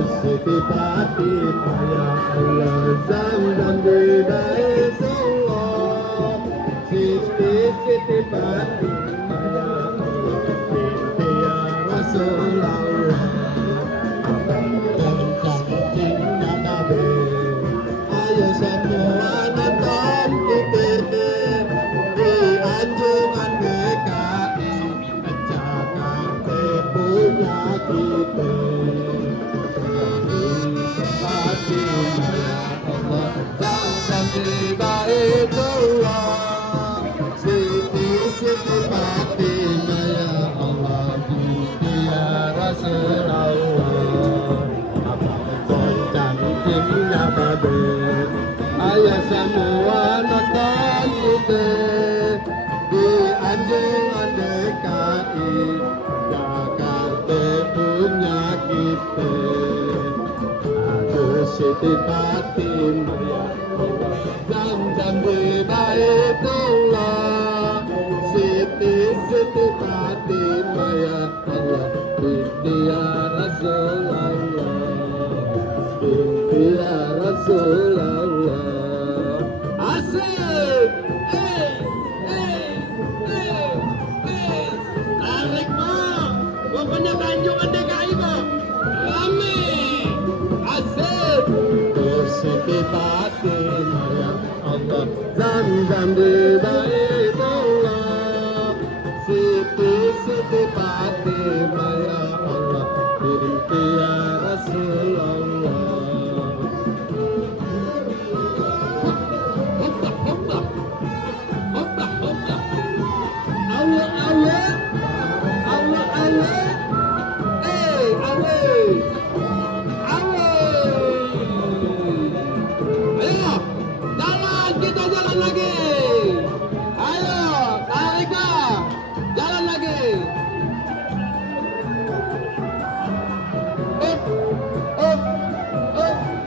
Siti Fatimah ya Allah, Zamzam di Rasulullah. Siti Fatimah ya Allah, binti ya Rasulullah. Kencangnya Nabi, ayo semua nonton kita di anjungan DKI, Jakarta punya kita. Fatimah ya Allah, Zamzam di Baitullah. Siti Fatimah ya Allah, binti ya Rasulullah. Cantiknya Nabi, ayo semua nonton kita di anjungan DKI, Jakarta punya kita. Aduh Siti Fatimah ya Allah, Zamzam di Baitullah. Siti Fatimah ya Allah, binti ya Rasulullah. Binti ya Rasulullah. Asik. Tarik mo. Pokoknya Tanjungan DKI mo. Rame. Asik. Siti Fatimah ya Allah, Zamzam di Bait